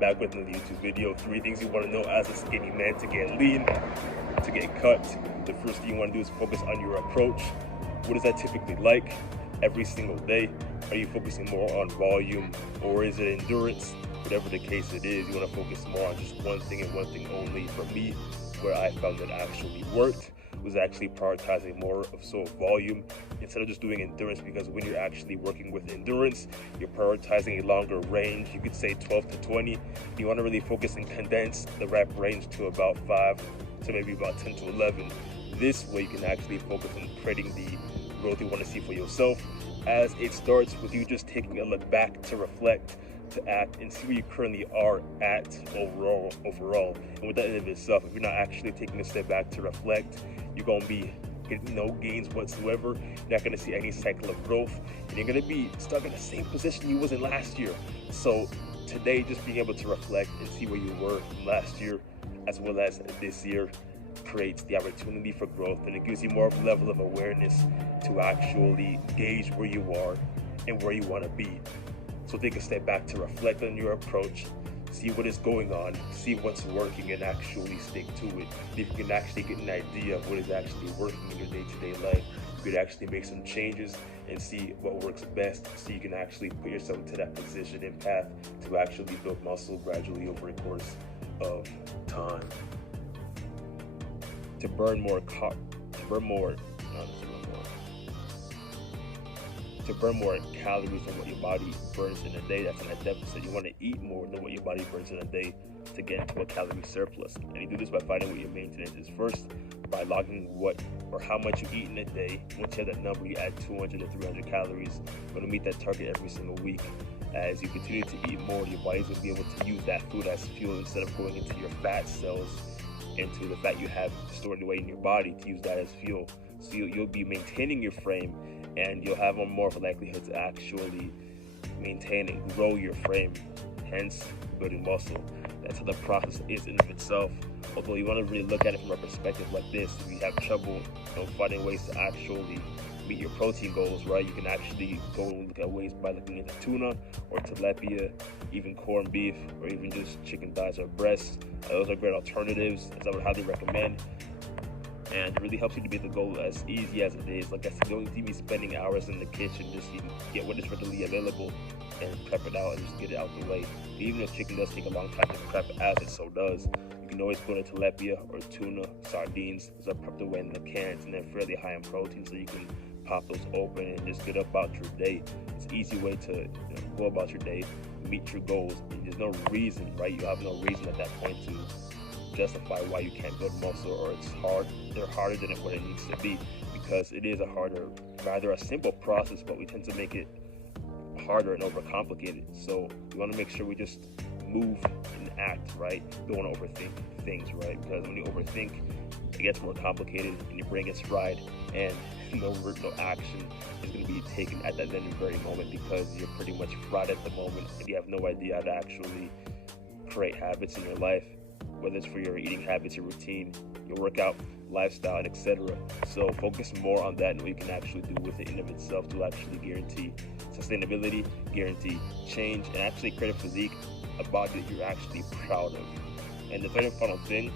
Back with another YouTube video. 3 things you want to know as a skinny man to get lean, to get cut. The first thing you want to do is focus on your approach. What is that typically like every single day? Are you focusing more on volume or is it endurance? Whatever the case it is, you want to focus more on just one thing and one thing only. For me, where I found it actually worked was actually prioritizing more of volume instead of just doing endurance, because when you're actually working with endurance, you're prioritizing a longer range. You could say 12 to 20. You want to really focus and condense the rep range to about 5 to maybe about 10 to 11. This way you can actually focus on creating the growth you want to see for yourself, as it starts with you just taking a look back to reflect, to act, and see where you currently are at overall. And with that in of itself, if you're not actually taking a step back to reflect, you're going to be getting no gains whatsoever. You're not going to see any cycle of growth, and you're going to be stuck in the same position you was in last year. So today, just being able to reflect and see where you were last year as well as this year creates the opportunity for growth, and it gives you more of a level of awareness to actually gauge where you are and where you want to be. So take a step back to reflect on your approach, see what is going on, see what's working, and actually stick to it. If you can actually get an idea of what is actually working in your day-to-day life, you could actually make some changes and see what works best, so you can actually put yourself into that position and path to actually build muscle gradually over the course of time. To burn more calories than what your body burns in a day, that's in a deficit. You want to eat more than what your body burns in a day to get into a calorie surplus. And you do this by finding what your maintenance is first, by logging what or how much you eat in a day. Once you have that number, you add 200 to 300 calories. You're going to meet that target every single week. As you continue to eat more, your body's going to be able to use that food as fuel instead of going into your fat cells, into the fat you have stored away in your body, to use that as fuel. So you'll be maintaining your frame, and you'll have more of a likelihood to actually maintain and grow your frame, hence building muscle. That's how the process is in of itself. Although you want to really look at it from a perspective like this, if you have trouble finding ways to actually meet your protein goals, right, you can actually go and look at ways by looking into tuna or tilapia, even corned beef, or even just chicken thighs or breasts. Those are great alternatives, as I would highly recommend. And it really helps you to make the goal as easy as it is. Like I said, you don't need to be spending hours in the kitchen. Just get what is readily available and prep it out and just get it out the way. Even if chicken does take a long time to prep, as it so does, you can always go to tilapia or tuna, sardines. Those are prepped away in the cans and they're fairly high in protein, so you can pop those open and just get about your day. It's an easy way to go about your day, meet your goals. And there's no reason, right? You have no reason at that point to justify why you can't build muscle, or it's hard. They're harder than what it needs to be, because it is rather a simple process, but we tend to make it harder and overcomplicate it. So we want to make sure we just move and act, right? Don't want to overthink things, right? Because when you overthink, it gets more complicated and your brain gets fried, and no action is going to be taken at that very moment, because you're pretty much fried at the moment and you have no idea how to actually create habits in your life, whether it's for your eating habits, your routine, your workout, lifestyle, and etc. So focus more on that and what you can actually do with it in of itself to actually guarantee sustainability, guarantee change, and actually create a physique, a body that you're actually proud of. And the third and final thing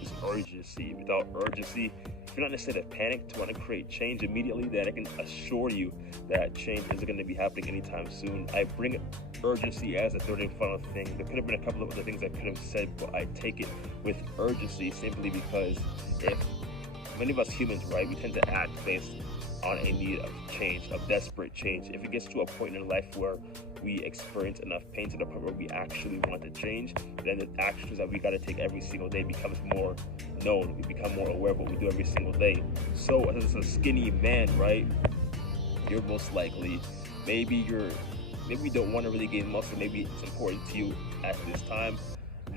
is urgency. Without urgency, if you're not necessarily panicked to want to create change immediately, then I can assure you that change isn't going to be happening anytime soon. I bring urgency as a third and final thing. There could have been a couple of other things I could have said, but I take it with urgency simply because if many of us humans, right, we tend to act based on a need of change, of desperate change. If it gets to a point in life where we experience enough pain to the point where we actually want to change, then the actions that we got to take every single day becomes more known. We become more aware of what we do every single day. So as a skinny man, right, you're most likely, maybe you don't want to really gain muscle, maybe it's important to you at this time.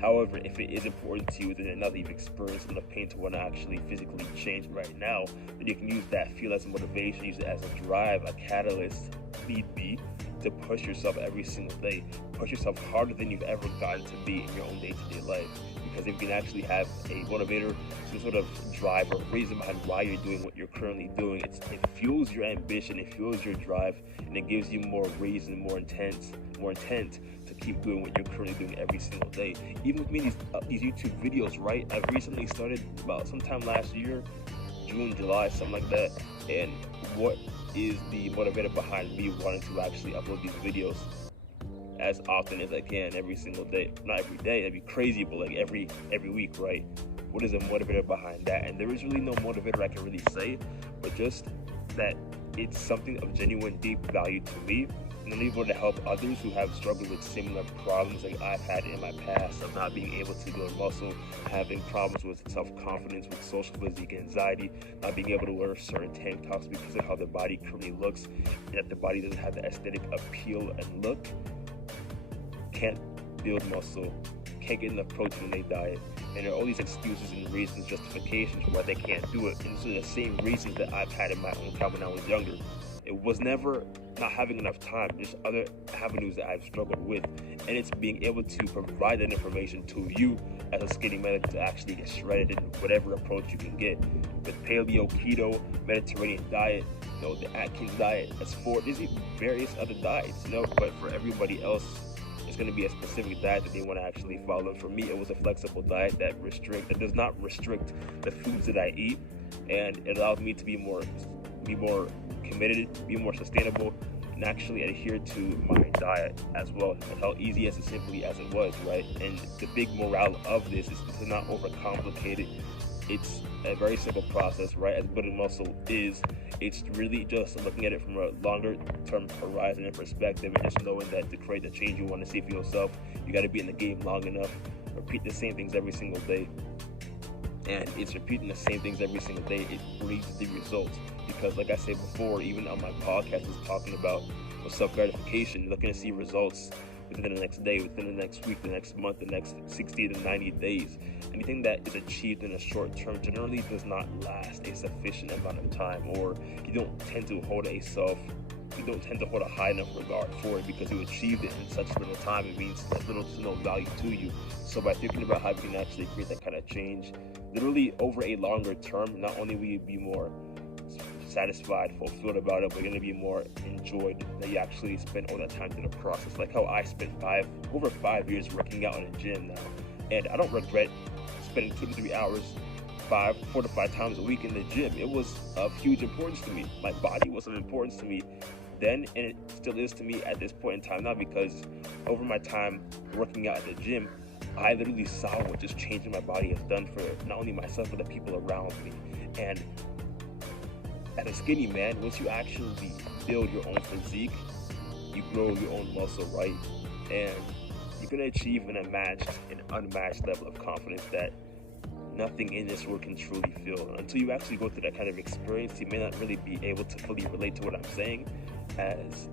However, if it is important to you, then now that you've experienced enough pain to want to actually physically change right now, then you can use that fuel as a motivation, use it as a drive, a catalyst, need be, to push yourself every single day. Push yourself harder than you've ever gotten to be in your own day-to-day life. because if you can actually have a motivator, some sort of drive or reason behind why you're doing what you're currently doing, it fuels your ambition, it fuels your drive, and it gives you more reason, more intent to keep doing what you're currently doing every single day. Even with me, these YouTube videos, right? I've recently started about sometime last year, June, July, something like that. And what is the motivator behind me wanting to actually upload these videos as often as I can every single day? Not every day, that'd be crazy, but like every week, right? What is the motivator behind that? And there is really no motivator I can really say, but just that it's something of genuine, deep value to me, and I'm able to help others who have struggled with similar problems like I've had in my past, of not being able to build muscle, having problems with self-confidence, with social physique anxiety, not being able to wear certain tank tops because of how their body currently looks, and that the body doesn't have the aesthetic appeal and look, can't build muscle, can't get enough protein in their diet, and there are all these excuses and reasons, justifications why they can't do it. And these are the same reasons that I've had in my own time when I was younger. It was never not having enough time, just other avenues that I've struggled with, and it's being able to provide that information to you as a skinny man to actually get shredded in whatever approach you can get. With paleo, keto, Mediterranean diet, the Atkins diet, there's various other diets, but for everybody else, it's going to be a specific diet that they want to actually follow. For me, it was a flexible diet that does not restrict the foods that I eat, and it allows me to be more committed, be more sustainable, and actually adhere to my diet as well. As how easy as simply as it was, right? And the big morale of this is to not overcomplicate it. It's a very simple process, right? As building muscle is, it's really just looking at it from a longer term horizon and perspective, and just knowing that to create the change you want to see for yourself, you got to be in the game long enough, repeat the same things every single day. And it's repeating the same things every single day, it breeds the results. Because like I said before, even on my podcast, I was talking about self-gratification, looking to see results within the next day, within the next week, the next month, the next 60 to 90 days. Anything that is achieved in a short term generally does not last a sufficient amount of time, or you don't tend to hold a high enough regard for it because you achieved it in such little time. It means little to no value to you. So by thinking about how you can actually create that kind of change, literally over a longer term, not only will you be more satisfied, fulfilled about it, but you're going to be more enjoyed that you actually spent all that time through the process. Like how I spent over 5 years working out in a gym now, and I don't regret spending 2 to 3 hours 4 to 5 times a week in the gym. It was of huge importance to me. My body was of importance to me then, and it still is to me at this point in time now, because over my time working out at the gym, I literally saw what just changing my body has done for not only myself but the people around me. And as a skinny man, once you actually build your own physique, you grow your own muscle, right? And you're gonna achieve an unmatched level of confidence that nothing in this world can truly feel. Until you actually go through that kind of experience, you may not really be able to fully relate to what I'm saying, as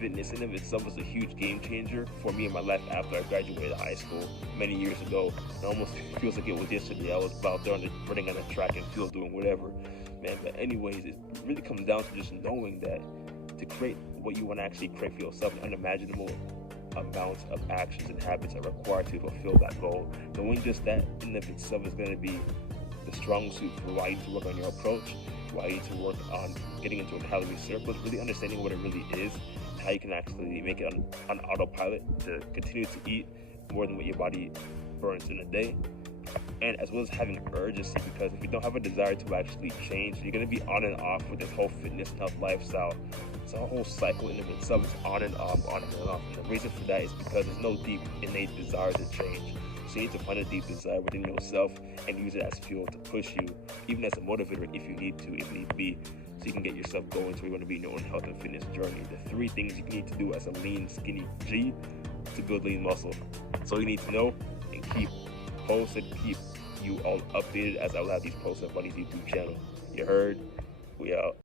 fitness in of itself was a huge game changer for me in my life after I graduated high school many years ago. It almost feels like it was yesterday. I was out there running on the track and field doing whatever, man. But anyways, it really comes down to just knowing that to create what you want to actually create for yourself, unimaginable amounts of actions and habits are required to fulfill that goal. Knowing just that in of itself is going to be the strong suit for why you need to work on your approach, why you need to work on getting into a calorie surplus, really understanding what it really is, and how you can actually make it on autopilot to continue to eat more than what your body burns in a day. And as well as having urgency, because if you don't have a desire to actually change, you're going to be on and off with this whole fitness and health lifestyle. It's a whole cycle in of itself. It's on and off, on and off. And the reason for that is because there's no deep innate desire to change. So you need to find a deep desire within yourself and use it as fuel to push you, even as a motivator if you need to, if need be, so you can get yourself going to where you want to be in your own health and fitness journey. The 3 things you need to do as a lean, skinny G to build lean muscle. So you need to know and keep posted, keep you all updated as I will have these posts up on his YouTube channel. You heard? We out.